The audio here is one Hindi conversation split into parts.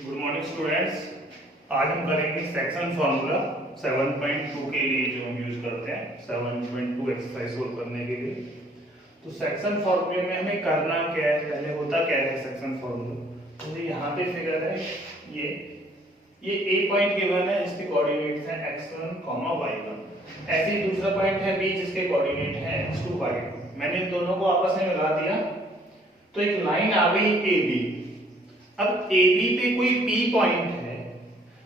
Good morning students. आज हम करेंगे सेक्शन फॉर्मूला 7.2 के लिए जो हम यूज करते हैं 7.2 एक्सरसाइज सोल्व करने के लिए। तो सेक्शन फॉर्मूले में हमें करना क्या है, पहले होता क्या है सेक्शन फॉर्मूला। तो यहाँ पे फिगर है ये ए पॉइंट गिवन है जिसके कोऑर्डिनेट्स हैं x1, y1। ऐसे ही दूसरा पॉइंट है b जिसके कोऑर्डिनेट है x2, y2। मैंने इन दोनों को आपस में मिला दिया तो एक लाइन आ गई AB। अब AB पे कोई P पॉइंट है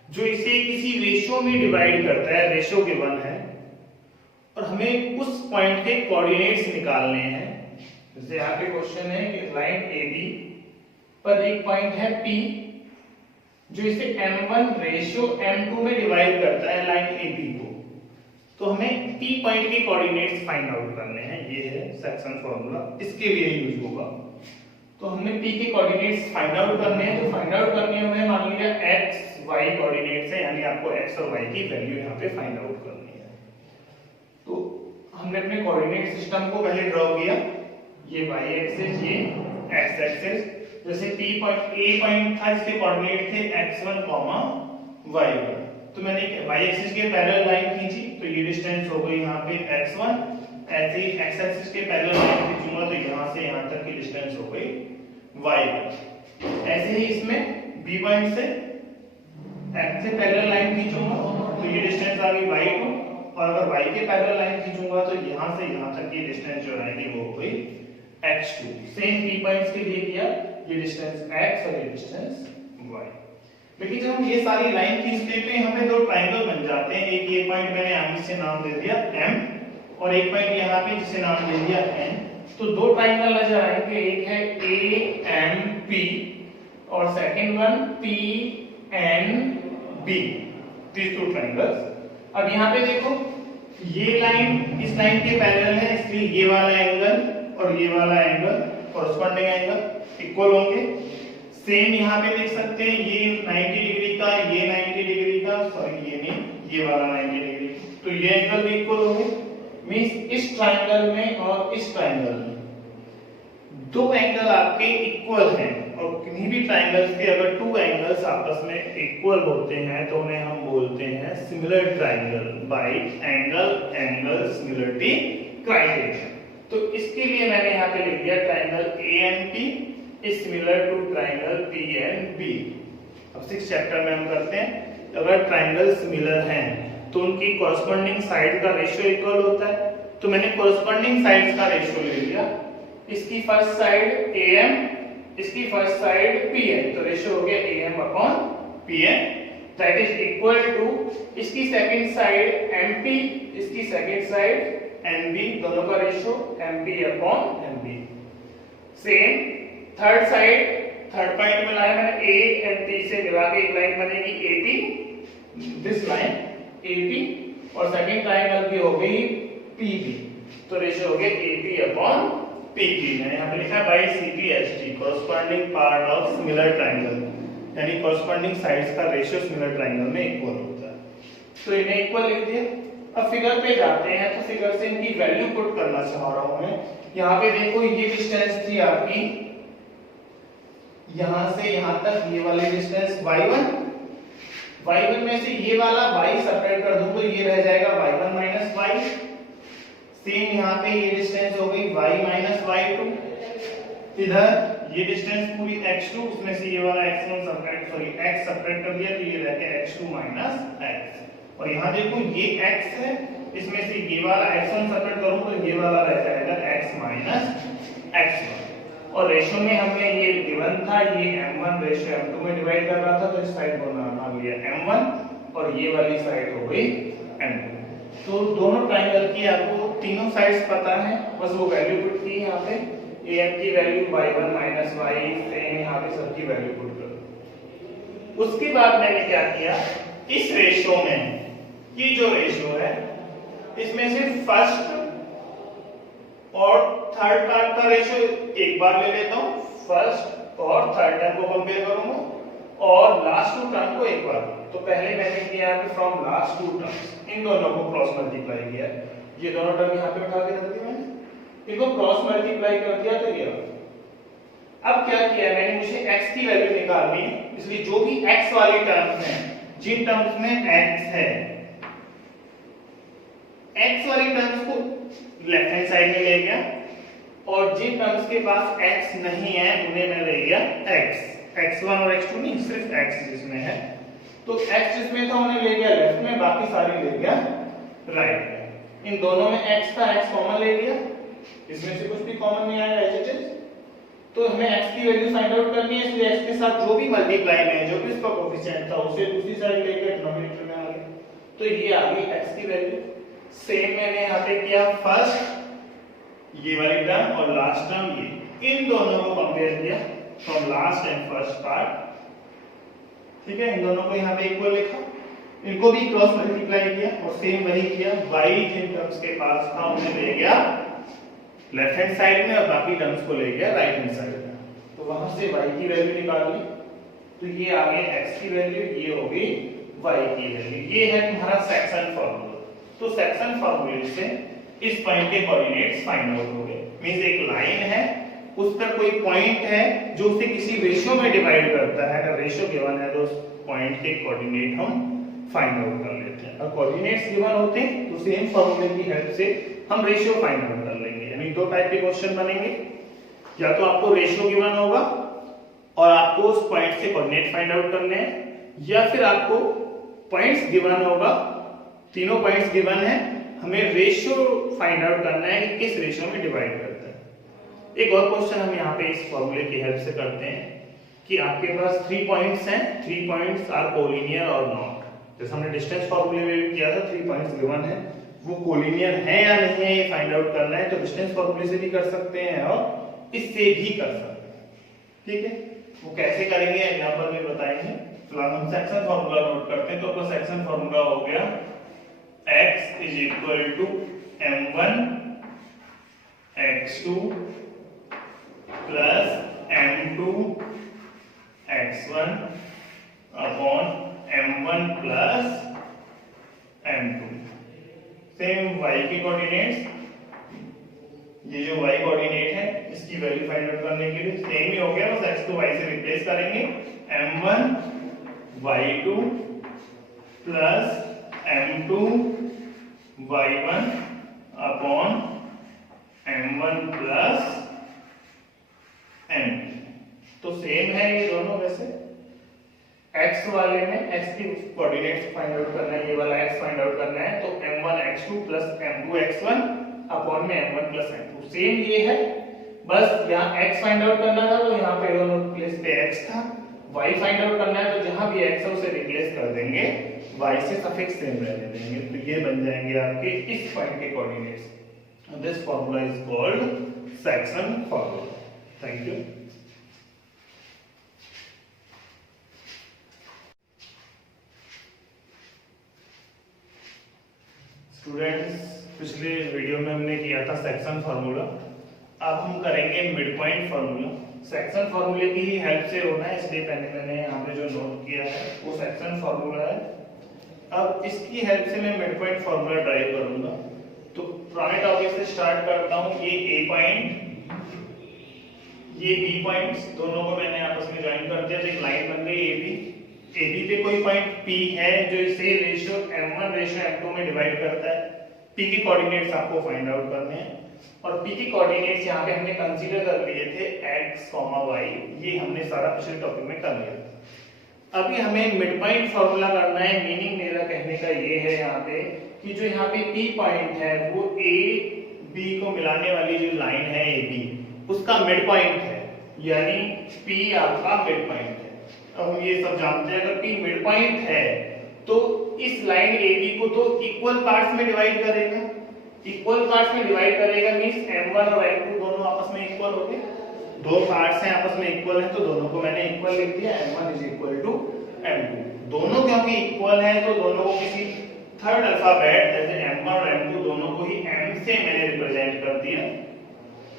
जो इसे किसी रेशियो में डिवाइड करता है, रेशियो गिवन है, और हमें उस पॉइंट के कोऑर्डिनेट्स निकालने हैं। जैसे यहाँ पे क्वेश्चन है कि लाइन AB पर एक पॉइंट है P जो इसे m1 रेशियो m2 में डिवाइड करता है लाइन AB को। तो हमें P पॉइंट के कोऑर्डिनेट्स फाइंड आउट करने हैं। ये है सेक्शन फॉर्मूला, इसके लिए यूज होगा। तो हमने P के कोऑर्डिनेट्स फाइंड आउट करने हैं। तो फाइंड आउट करने में हमें मान लीजिए x y कोऑर्डिनेट्स है, यानी आपको x और y की वैल्यू यहाँ पे फाइंड आउट करनी है। तो हमने अपने कोऑर्डिनेट सिस्टम को पहले ड्रॉ किया, ये y एक्सिस, ये x एक्सिस। जैसे P पॉइंट A पॉइंट था जिसके कोऑर्डिनेट थे x1, y1। तो मैंने y एक्सिस के पैरेलल लाइन खींची तो ये डिस्टेंस हो गई यहाँ पे x1। ऐसे ही x एक्सिस के पैरेलल लाइन खींचूंगा तो यहाँ से यहाँ तक की डिस्टेंस हो गई y1। ऐसे ही इसमें B पॉइंट से x से पैरेलल लाइन खींचूंगा तो ये डिस्टेंस आ गई y2, और अगर y के पैरेलल लाइन खींचूंगा तो यहाँ से यहाँ तक की डिस्टेंस जो आएगी वो हो गई x2। सेम B पॉइंट्स के लिए किया, ये डिस्टेंस x और ये डिस्टेंस y। लेकिन जब हम ये सारी लाइन खींचते हैं हमें दो ट्रायंगल बन जाते हैं। एक ये पॉइंट मैंने यहाँ से नाम दे दिया m, और एक पॉइंट यहाँ पे जिसे नाम दे दिया n। तो दो ट्रायंगल नजर आएंगे, एक है AMP और second one PNB। these two triangles। अब यहाँ पे देखो ये लाइन इस लाइन के पैरेलल है, इसलिए ये वाला एंगल और ये वाला एंगल कॉरस्पॉन्डिंग एंगल इक्वल होंगे। सेम यहाँ पे देख सकते हैं ये 90 डिग्री का, ये 90 डिग्री का, सॉरी ये नहीं, ये वाला 90 डिग्री। तो ये एंगल भी इक्वल होंगे। मींस इस ट्रायंगल में और इस ट्रायंगल में दो एंगल आपके इक्वल हैं, और किन्हीं भी ट्रायंगल्स के अगर टू एंगल्स आपस में इक्वल होते हैं तो उन्हें हम बोलते हैं similar triangle bye angle similarity criteria. तो इसके लिए मैंने यहाँ पे लिख दिया triangle ANP is similar to triangle PNB। अब 6th चैप्टर में हम करते हैं, अगर ट्रायंगल सिमिलर हैं तो उनकी कॉरस्पॉन्डिंग साइड का रेशियो इक्वल होता है। तो मैंने कॉरस्पॉन्डिंग साइड्स का रेशियो ले लिया, इसकी फर्स्ट साइड AM, इसकी फर्स्ट साइड PN। तो रेशियो हो गया AM/PN that is equal to इसकी सेकंड साइड MP, इसकी सेकंड साइड NB, दोनों का ratio MP/MB। Same third side, third point में लाया मैंने A and P से मिला के एक लाइन बनेगी AP, दिस लाइन AP, और सेकंड ट्रायंगल की हो गई PB। तो रेशियो हो गया AP/PB। मैंने यहाँ पे लिखा है by CPHT, corresponding part of similar triangle, यानी कॉरस्पॉन्डिंग साइड्स का रेशियो सिमिलर ट्रायंगल में इक्वल होता है। तो इन्हें इक्वल लिख दिया। अब फिगर पे जाते हैं, तो फिगर से इनकी वैल्यू पुट करना चाह रहा हूं मैं। यहाँ पे देखो ये डिस्टेंस थी आपकी यहां से यहां तक, ये वाली डिस्टेंस y1 में से ये वाला y सेपरेट कर दूं तो ये रह जाएगा y1 - y। सेम यहाँ पे ये डिस्टेंस हो गई y - y2। इधर ये डिस्टेंस पूरी x2, उसमें से ये वाला x1 separate, sorry x separate कर दिया तो ये रह गया x2 - x। और यहाँ देखो ये x है, इसमें से ये वाला x1 सेपरेट करूं तो ये वाला रह जाएगा x - x1। और रेशियो में हमने ये गिवन था, ये m1 रेशियो m2 में डिवाइड कर रहा था तो इस साइड को नाम लिया m1 और ये वाली साइड हो गई m2। तो दोनों ट्रायंगल की आपको तीनों साइड्स पता है, बस वो वैल्यू पुट की यहाँ पे। AM की वैल्यू y1 - y, सेम यहाँ पे सबकी वैल्यू पुट करो। उसके बाद मैंने क्या किया, इस रेशियो में ये जो रेशियो है इसमें से फर्स्ट और थर्ड पार्ट का रेशियो एक बार ले लेता हूं, फर्स्ट और थर्ड टर्म को कंपेयर करूंगा और लास्ट टू टर्म को एक बार। तो पहले मैंने किया है फ्रॉम लास्ट टू टर्म्स, इन दोनों को क्रॉस मल्टीप्लाई किया। ये दोनों टर्म यहां पे उठा के रख दिए मैंने, इनको क्रॉस मल्टीप्लाई कर दिया तो ये अब क्या किया है मैंने, मुझे x की वैल्यू निकालनी है, इसलिए जो भी x वाली टर्म्स हैं, जिन टर्म्स में x है, x वाली टर्म्स को लेफ्ट हैंड साइड में ले गया, और जिन टर्म्स के पास x नहीं है उन्हें मैं ले गया x, x1 और x2 नहीं, सिर्फ x जिसमें है, तो x जिसमें था उन्हें ले गया लेफ्ट में, बाकी सारी ले गया राइट में। इन दोनों में x का x कॉमन ले लिया, इसमें से कुछ भी कॉमन नहीं आया एज इट इज, तो हमें x की वैल्यू फाइंड आउट करनी है, इसलिए x के साथ जो भी मल्टीप्लाई में जो भी इसका कोएफिशिएंट था उसे दूसरी साइड लेके डिनोमिनेटर में आ गया, तो ये आ गई x की वैल्यू। सेम मैंने यहाँ पे किया, फर्स्ट ये वाली टर्म और लास्ट टर्म ये, इन दोनों को कंपेयर किया from last and first part, ठीक है, इन दोनों को यहाँ पे इक्वल लिखा, इनको भी क्रॉस मल्टीप्लाई किया और सेम वही किया, y जिन टर्म्स के पास था उन्हें ले गया लेफ्ट हैंड साइड में और बाकी टर्म्स को ले गया राइट हैंड साइड में, तो वहां से y की वैल्यू निकाल ली, तो ये आ गई x की वैल्यू, ये हो गई y की वैल्यू, ये है तुम्हारा सेक्शन फार्मूला। तो सेक्शन फार्मूले से इस पॉइंट के कोऑर्डिनेट्स फाइंड आउट हो गए, मींस एक लाइन है, उस पर कोई पॉइंट है जो उसे किसी रेशियो में डिवाइड करता है, अगर रेशियो गिवन है तो उस पॉइंट के कोऑर्डिनेट हम फाइंड आउट कर लेते हैं, अगर कोऑर्डिनेट्स गिवन होते हैं तो सेम फार्मूले की हेल्प से हम रेशियो फाइंड आउट कर लेंगे। यानी दो टाइप के क्वेश्चन बनेंगे, या तो आपको रेशियो गिवन होगा और आपको उस पॉइंट से कोऑर्डिनेट फाइंड आउट करने हैं, या फिर आपको पॉइंट्स गिवन होगा, तीनों पॉइंट्स गिवन है, हमें रेशियो फाइंड आउट करना है कि किस रेशियो में डिवाइड करता है। एक और क्वेश्चन हम यहाँ पे इस फॉर्मूले की हेल्प से करते हैं कि आपके पास 3 पॉइंट्स हैं, 3 पॉइंट्स आर कोलिनियर और नॉट, जैसे हमने डिस्टेंस फॉर्मूले में भी किया था, 3 पॉइंट्स गिवन है, वो कोलिनियर है या नहीं है ये फाइंड आउट करना है, तो डिस्टेंस फॉर्मूले से भी कर सकते हैं और इससे भी कर सकते हैं, ठीक है, वो कैसे करेंगे यहाँ पर भी बताएंगे। फिलहाल हम सेक्शन फॉर्मूला नोट करते हैं, तो अपना सेक्शन फॉर्मूला हो गया x is equal to m1 x2 plus m2 x1 upon m1 plus m2। Same y के कोऑर्डिनेट्स, ये जो y कोऑर्डिनेट है इसकी वैल्यू फाइंड आउट करने के लिए सेम ही हो गया, बस x को y से रिप्लेस करेंगे, m1 y2 plus m2 y1 upon m1 plus m2। तो सेम है ये दोनों, वैसे x वाले में x की कोऑर्डिनेट्स फाइंड आउट करना है, ये वाला x फाइंड आउट करना है, तो m1 x2 plus m2 x1 upon में m1 प्लस m2, सेम ये है, बस यहाँ x फाइंड आउट करना था तो यहाँ पे दोनों प्लेस पे x था, y फाइंड आउट करना है तो जहां भी x है उसे रिप्लेस कर देंगे, y से सफिक्स सेम रहने देंगे, तो ये बन जाएंगे आपके इस पॉइंट के coordinates. This formula is called section formula. Thank you. Students, पिछले वीडियो में हमने किया था सेक्शन फार्मूला, अब हम करेंगे मिड पॉइंट फार्मूला। सेक्शन फार्मूले की ही हेल्प से होना है, इसलिए पहले मैंने यहाँ पे जो नोट किया है वो सेक्शन फार्मूला है। अब इसकी हेल्प से मैं मिड पॉइंट फार्मूला ड्राइव करूंगा। तो पुराने टॉपिक से स्टार्ट करता हूँ। ये ए पॉइंट, ये बी पॉइंट्स, दोनों को मैंने आपस में ज्वाइन कर दिया, तो एक लाइन बन गई ए बी। ए बी पे कोई पॉइंट पी है जो इसे रेशियो m1 रेशियो m2 में डिवाइड करता है। पी के कोऑर्डिनेट्स आपको फाइंड आउट करने हैं, और पी के कोऑर्डिनेट्स यहाँ पे हमने कंसीडर कर लिए थे x, y, ये हमने सारा पिछले टॉपिक में कर लिया था। अभी हमें मिड पॉइंट फार्मूला करना है। मीनिंग मेरा कहने का ये है यहाँ पे कि जो यहाँ पे पी पॉइंट है वो ए बी को मिलाने वाली जो लाइन है ए बी, उसका मिड पॉइंट है, यानी पी आपका मिड पॉइंट है। अब हम ये सब जानते हैं, अगर पी मिड पॉइंट है तो इस लाइन ए बी को तो इक्वल पार्ट्स में डिवाइड करेगा। इक्वल पार्ट्स में डिवाइड करेगा मींस m1 और m2 दोनों आपस में इक्वल हो गए। दो पार्ट्स हैं आपस में इक्वल हैं, तो दोनों को मैंने इक्वल लिख दिया, m1 is equal to m2। दोनों क्योंकि इक्वल हैं तो दोनों को किसी थर्ड अल्फाबेट जैसे m1 और m2 दोनों को ही m से मैंने रिप्रेजेंट कर दिया।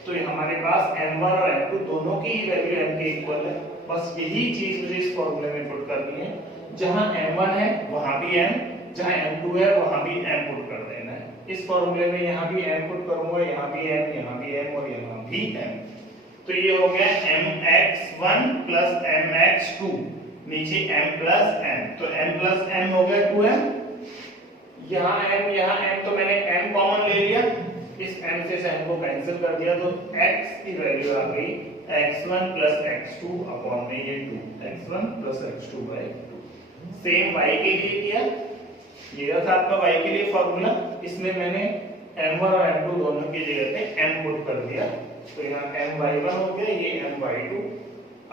तो ये हमारे पास m1 और m2 दोनों की वैल्यू m के इक्वल है। बस यही चीज मुझे इस फॉर्मूले में पुट करनी है। जहां m1 है वहां भी m, जहां m2 है वहां भी m पुट कर देना है। इस फॉर्मूले में यहां भी m पुट करूंगा, यहां भी m, यहां भी m और यहां भी m। तो ये हो गया mx1 प्लस mx2, नीचे m प्लस m, तो m प्लस m हो गया 2m, यहाँ m तो मैंने m कॉमन ले लिया, इस m से m को कैंसिल कर दिया, तो x की वैल्यू आ गई x1 प्लस x2 अपॉन में ये 2, x1 plus x2 by 2। Same y के लिए किया, ये था आपका y के लिए फॉर्मूला, इसमें मैंने m1 और m2 दोनों की जगह पे m पुट कर दिया, तो यहाँ my1 हो गया, ये my2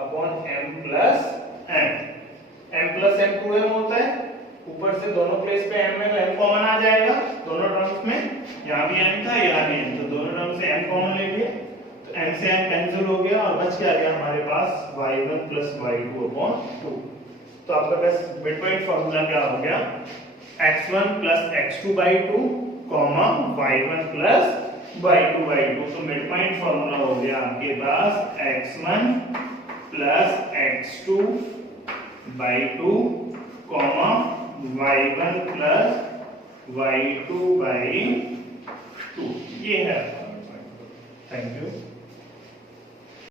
upon m plus m 2m होता है, ऊपर से दोनों प्लेस पे m है तो m कॉमन आ जाएगा दोनों टर्म्स में, यहाँ भी m था यहाँ भी m, तो दोनों टर्म से m कॉमन ले लिया, तो m से m कैंसिल हो गया और बच क्या गया हमारे पास y1 प्लस y2 अपॉन 2। तो आपका बस मिड पॉइंट फॉर्मूला क्या हो गया, x1 plus x2 by 2 comma y1 plus y2 by 2, तो मिड पॉइंट फॉर्मूला हो गया आपके पास x1 plus x2 by 2 comma y1 plus y2 by 2, ये है। Thank you.